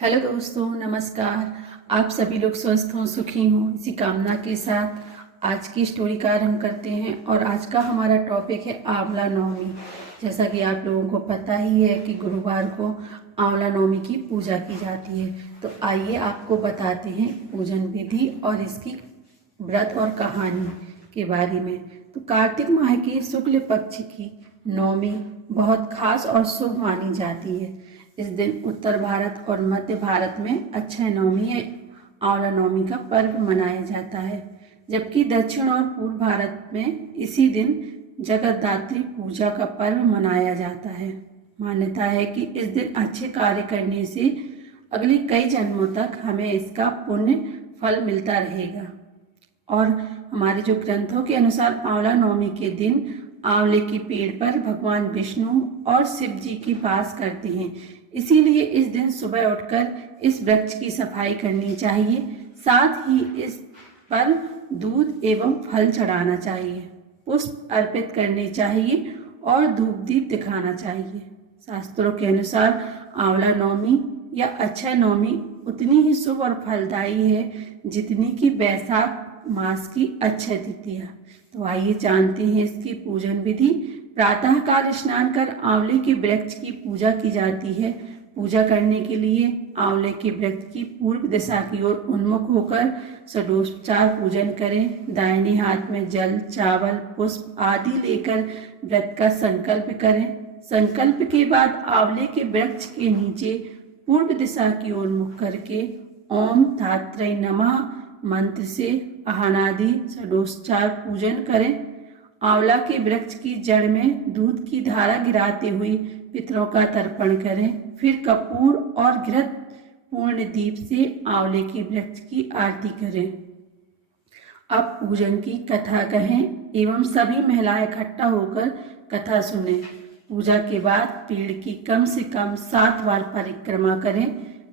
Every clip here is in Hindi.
हेलो दोस्तों, नमस्कार। आप सभी लोग स्वस्थ हों, सुखी हों, इसी कामना के साथ आज की स्टोरी का आरंभ करते हैं। और आज का हमारा टॉपिक है आंवला नवमी। जैसा कि आप लोगों को पता ही है कि गुरुवार को आंवला नवमी की पूजा की जाती है। तो आइए आपको बताते हैं पूजन विधि और इसकी व्रत और कहानी के बारे में। तो कार्तिक माह के शुक्ल पक्ष की नवमी बहुत खास और शुभ मानी जाती है। इस दिन उत्तर भारत और मध्य भारत में अक्षय नवमी या आंवला नवमी का पर्व मनाया जाता है, जबकि दक्षिण और पूर्व भारत में इसी दिन जगद्धात्री पूजा का पर्व मनाया जाता है। मान्यता है कि इस दिन अच्छे कार्य करने से अगले कई जन्मों तक हमें इसका पुण्य फल मिलता रहेगा। और हमारे जो ग्रंथों के अनुसार आंवला नवमी के दिन आंवले के पेड़ पर भगवान विष्णु और शिव जी की वास करते हैं। इसीलिए इस दिन सुबह उठकर इस वृक्ष की सफाई करनी चाहिए। साथ ही इस पर दूध एवं फल चढ़ाना चाहिए, पुष्प अर्पित करने चाहिए और धूप दीप दिखाना चाहिए। शास्त्रों के अनुसार आंवला नवमी या अक्षय नवमी उतनी ही शुभ और फलदायी है जितनी कि वैशाख मास की अक्षय तृतीया। तो आइए जानते हैं इसकी पूजन विधि। प्रातः काल स्नान कर आंवले के वृक्ष की पूजा की जाती है। पूजा करने के लिए आंवले के वृक्ष की पूर्व दिशा की ओर उन्मुख होकर षोडशोपचार पूजन करें। दाहिने हाथ में जल, चावल, पुष्प आदि लेकर व्रत का संकल्प करें। संकल्प के बाद आंवले के वृक्ष के नीचे पूर्व दिशा की ओर मुख करके ओम धात्रे नमः मंत्र से आहानादि षोडशोपचार पूजन करें। आंवला के वृक्ष की जड़ में दूध की धारा गिराते हुए पितरों का तर्पण करें। फिर कपूर और घृत पूर्ण दीप से आंवले के वृक्ष की आरती करें। अब पूजन की कथा कहें एवं सभी महिलाएं इकट्ठा होकर कथा सुनें। पूजा के बाद पेड़ की कम से कम 7 बार परिक्रमा करें,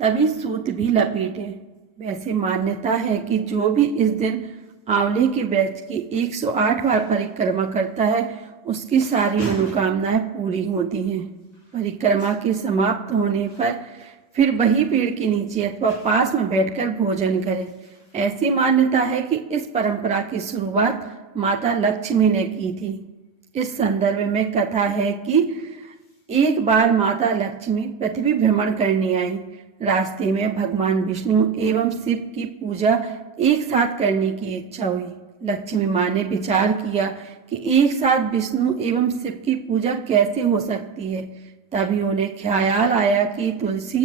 तभी सूत भी लपेटें। वैसे मान्यता है कि जो भी इस दिन आंवले के वृक्ष की 108 बार परिक्रमा करता है उसकी सारी मनोकामनाएं पूरी होती हैं। परिक्रमा के समाप्त होने पर फिर वही पेड़ के नीचे अथवा पास में बैठकर भोजन करें। ऐसी मान्यता है कि इस परंपरा की शुरुआत माता लक्ष्मी ने की थी। इस संदर्भ में कथा है कि एक बार माता लक्ष्मी पृथ्वी भ्रमण करने आई। रास्ते में भगवान विष्णु एवं शिव की पूजा एक साथ करने की इच्छा हुई। लक्ष्मी माँ ने विचार किया कि एक साथ विष्णु एवं शिव की पूजा कैसे हो सकती है। तभी उन्हें ख्याल आया कि तुलसी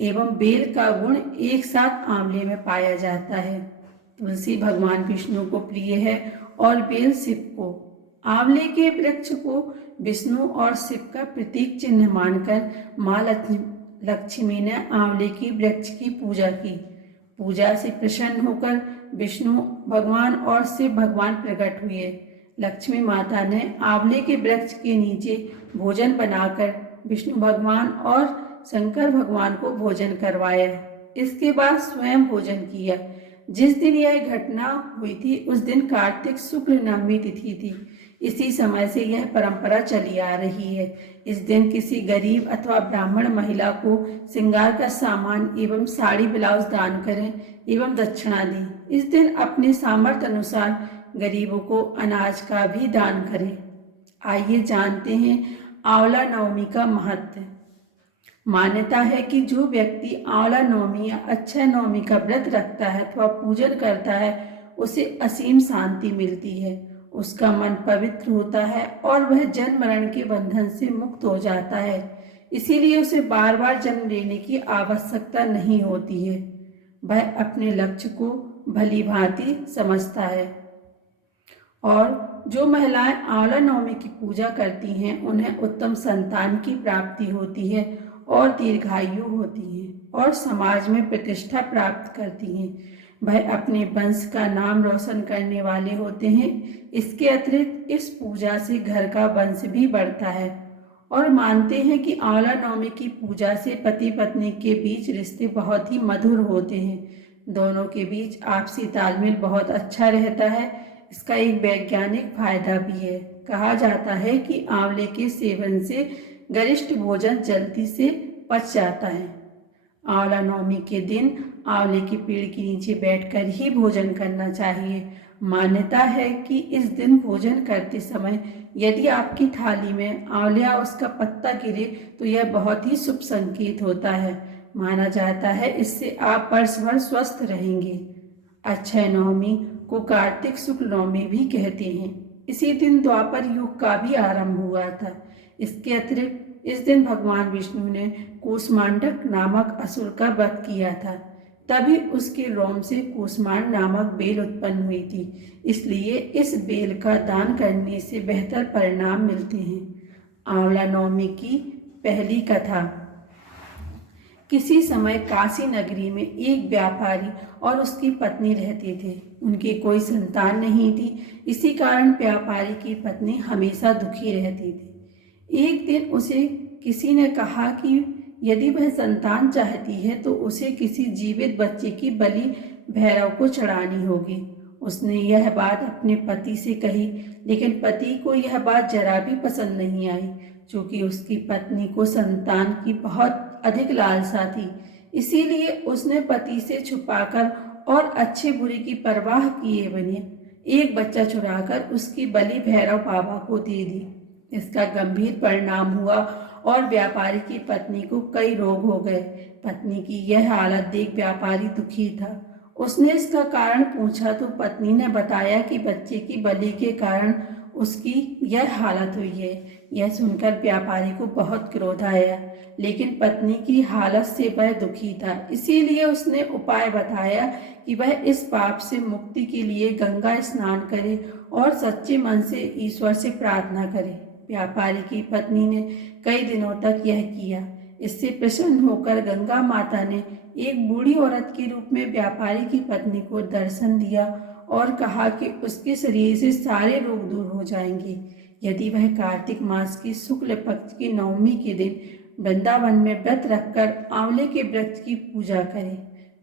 एवं बेल का गुण एक साथ आंवले में पाया जाता है। तुलसी भगवान विष्णु को प्रिय है और बेल शिव को। आंवले के वृक्ष को विष्णु और शिव का प्रतीक चिन्ह मानकर माँ लक्ष्मी ने आंवले की वृक्ष की पूजा की। पूजा से प्रसन्न होकर विष्णु भगवान और शिव भगवान प्रकट हुए। लक्ष्मी माता ने आंवले के वृक्ष के नीचे भोजन बनाकर विष्णु भगवान और शंकर भगवान को भोजन करवाया। इसके बाद स्वयं भोजन किया। जिस दिन यह घटना हुई थी उस दिन कार्तिक शुक्ल नवमी तिथि थी। इसी समय से यह परंपरा चली आ रही है। इस दिन किसी गरीब अथवा ब्राह्मण महिला को श्रृंगार का सामान एवं साड़ी ब्लाउज दान करें एवं दक्षिणा दें। इस दिन अपने सामर्थ्य अनुसार गरीबों को अनाज का भी दान करें। आइए जानते हैं आंवला नवमी का महत्व। मान्यता है कि जो व्यक्ति आंवला नवमी या अक्षय नवमी का व्रत रखता है अथवा पूजन करता है उसे असीम शांति मिलती है, उसका मन पवित्र होता है और वह जन्म मरण के बंधन से मुक्त हो जाता है। इसीलिए उसे बार बार जन्म लेने की आवश्यकता नहीं होती है। वह अपने लक्ष्य को भली भांति समझता है। और जो महिलाएं आंवला नवमी की पूजा करती हैं उन्हें उत्तम संतान की प्राप्ति होती है और दीर्घायु होती हैं और समाज में प्रतिष्ठा प्राप्त करती हैं। वह अपने वंश का नाम रोशन करने वाले होते हैं। इसके अतिरिक्त इस पूजा से घर का वंश भी बढ़ता है। और मानते हैं कि आंवला नवमी की पूजा से पति पत्नी के बीच रिश्ते बहुत ही मधुर होते हैं। दोनों के बीच आपसी तालमेल बहुत अच्छा रहता है। इसका एक वैज्ञानिक फायदा भी है। कहा जाता है कि आंवले के सेवन से गरिष्ठ भोजन जल्दी से पच जाता है। आंवला नवमी के दिन आंवले के पेड़ के नीचे बैठकर ही भोजन करना चाहिए। मान्यता है कि इस दिन भोजन करते समय यदि आपकी थाली में आंवले या उसका पत्ता गिरे तो यह बहुत ही शुभ संकेत होता है। माना जाता है इससे आप वर्ष भर स्वस्थ रहेंगे। अक्षय नवमी को कार्तिक शुक्ल नवमी भी कहते हैं। इसी दिन द्वापर युग का भी आरंभ हुआ था। इसके अतिरिक्त इस दिन भगवान विष्णु ने कूष्मांडक नामक असुर का वध किया था। तभी उसके रोम से कूष्मांड नामक बेल उत्पन्न हुई थी। इसलिए इस बेल का दान करने से बेहतर परिणाम मिलते हैं। आंवला नवमी की पहली कथा। किसी समय काशी नगरी में एक व्यापारी और उसकी पत्नी रहते थे। उनकी कोई संतान नहीं थी। इसी कारण व्यापारी की पत्नी हमेशा दुखी रहती थी। एक दिन उसे किसी ने कहा कि यदि वह संतान चाहती है तो उसे किसी जीवित बच्चे की बलि भैरव को चढ़ानी होगी। उसने यह बात अपने पति से कही, लेकिन पति को यह बात जरा भी पसंद नहीं आई, क्योंकि उसकी पत्नी को संतान की बहुत अधिक लालसा थी। इसीलिए उसने पति से छुपाकर और अच्छे बुरे की परवाह किए बने एक बच्चा चुराकर उसकी बलि भैरव बाबा को दे दी। इसका गंभीर परिणाम हुआ और व्यापारी की पत्नी को कई रोग हो गए। पत्नी की यह हालत देख व्यापारी दुखी था। उसने इसका कारण पूछा तो पत्नी ने बताया कि बच्चे की बलि के कारण उसकी यह हालत हुई है। यह सुनकर व्यापारी को बहुत क्रोध आया, लेकिन पत्नी की हालत से वह दुखी था। इसीलिए उसने उपाय बताया कि वह इस पाप से मुक्ति के लिए गंगा स्नान करे और सच्चे मन से ईश्वर से प्रार्थना करे। व्यापारी की पत्नी ने कई दिनों तक यह किया। इससे प्रसन्न होकर गंगा माता ने एक बूढ़ी औरत के रूप में व्यापारी की पत्नी को दर्शन दिया और कहा कि उसके शरीर से सारे रोग दूर हो जाएंगे यदि वह कार्तिक मास की शुक्ल पक्ष की नवमी के दिन वृंदावन में व्रत रखकर आंवले के वृक्ष की पूजा करे।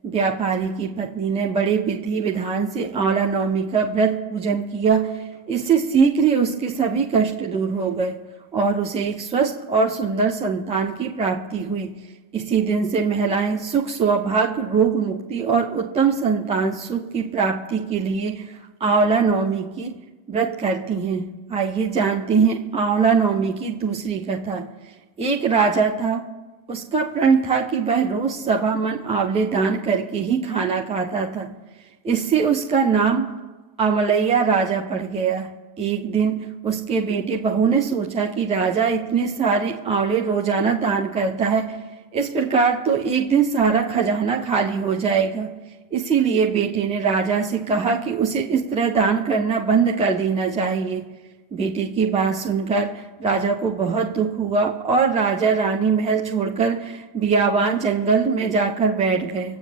व्यापारी की पत्नी ने बड़े विधि विधान से आंवला नवमी का व्रत पूजन किया। इससे शीघ्र ही उसके सभी कष्ट दूर हो गए और उसे एक स्वस्थ और सुंदर संतान की प्राप्ति हुई। इसी दिन से महिलाएं सुख, सौभाग्य, रोग मुक्ति और उत्तम संतान सुख की प्राप्ति के लिए आंवला नवमी की व्रत करती हैं। आइए जानते हैं आंवला नवमी की दूसरी कथा। एक राजा था। उसका प्रण था कि वह रोज सवा मन आंवले दान करके ही खाना खाता था। इससे उसका नाम आंवलैया राजा पड़ गया। एक दिन उसके बेटे बहू ने सोचा कि राजा इतने सारे आंवले रोजाना दान करता है, इस प्रकार तो एक दिन सारा खजाना खाली हो जाएगा। इसीलिए बेटे ने राजा से कहा कि उसे इस तरह दान करना बंद कर देना चाहिए। बेटे की बात सुनकर राजा को बहुत दुख हुआ और राजा रानी महल छोड़कर बियाबान जंगल में जाकर बैठ गए।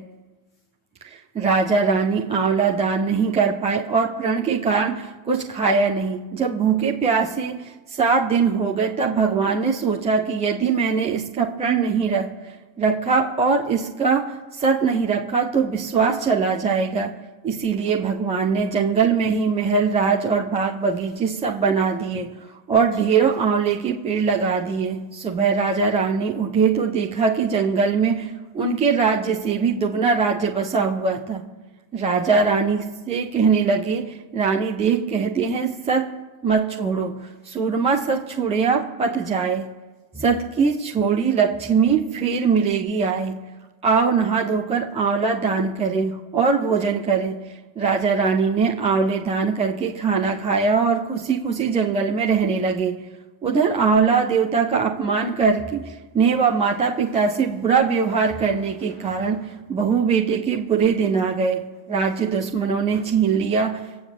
राजा रानी आंवला दान नहीं कर पाए और प्रण के कारण कुछ खाया नहीं। जब भूखे प्यासे 7 दिन हो गए तब भगवान ने सोचा कि यदि मैंने इसका प्रण नहीं रखा और इसका सत नहीं रखा तो विश्वास चला जाएगा। इसीलिए भगवान ने जंगल में ही महल, राज और बाग बगीचे सब बना दिए और ढेरों आंवले के पेड़ लगा दिए। सुबह राजा रानी उठे तो देखा कि जंगल में उनके राज्य से भी दुगना राज्य बसा हुआ था। राजा रानी से कहने लगे, रानी देख कहते हैं सत मत छोड़ो, सूरमा सत छोड़या पत जाए, सत की छोड़ी लक्ष्मी फिर मिलेगी आए। आओ नहा धोकर आंवला दान करें और भोजन करें। राजा रानी ने आंवले दान करके खाना खाया और खुशी खुशी जंगल में रहने लगे। उधर आंवला देवता का अपमान करके ने व माता पिता से बुरा व्यवहार करने के कारण बहू बेटे के बुरे दिन आ गए। राज्य दुश्मनों ने छीन लिया।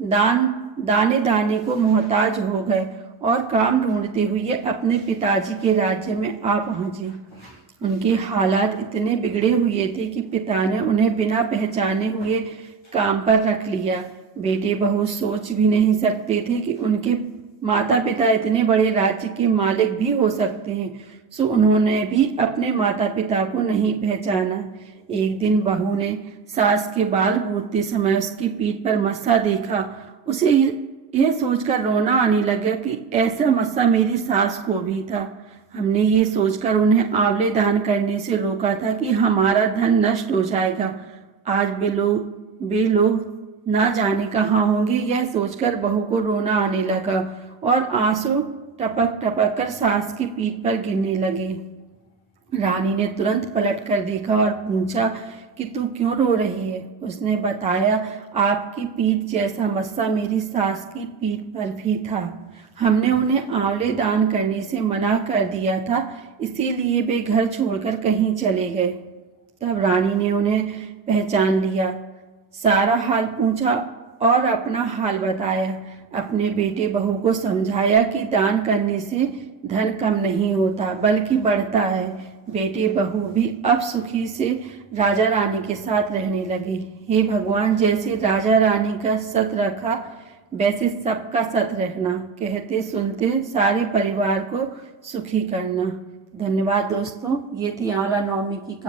दाने दाने को मोहताज हो गए और काम ढूंढते हुए अपने पिताजी के राज्य में आ पहुंचे। उनके हालात इतने बिगड़े हुए थे कि पिता ने उन्हें बिना पहचाने हुए काम पर रख लिया। बेटे बहू सोच भी नहीं सकते थे कि उनके माता पिता इतने बड़े राज्य के मालिक भी हो सकते हैं, सो उन्होंने भी अपने माता पिता को नहीं पहचाना। एक दिन बहू ने सास के बाल गूंथते समय उसकी पीठ पर मस्सा देखा। उसे यह सोचकर रोना आने लगा कि ऐसा मस्सा मेरी सास को भी था। हमने ये सोचकर उन्हें आंवले दान करने से रोका था कि हमारा धन नष्ट हो जाएगा। आज वे लोग ना जाने कहाँ होंगे, यह सोचकर बहू को रोना आने लगा और आंसू टपक टपक कर सास की पीठ पर गिरने लगे। रानी ने तुरंत पलट कर देखा और पूछा कि तू क्यों रो रही है। उसने बताया, आपकी पीठ जैसा मस्सा मेरी सास की पीठ पर भी था। हमने उन्हें आंवले दान करने से मना कर दिया था, इसीलिए वे घर छोड़कर कहीं चले गए। तब रानी ने उन्हें पहचान लिया, सारा हाल पूछा और अपना हाल बताया। अपने बेटे बहू को समझाया कि दान करने से धन कम नहीं होता बल्कि बढ़ता है। बेटे बहू भी अब सुखी से राजा रानी के साथ रहने लगे। हे भगवान, जैसे राजा रानी का सत रखा वैसे सबका सत रखना, कहते सुनते सारे परिवार को सुखी करना। धन्यवाद दोस्तों, ये थी आंवला नवमी की कहानी।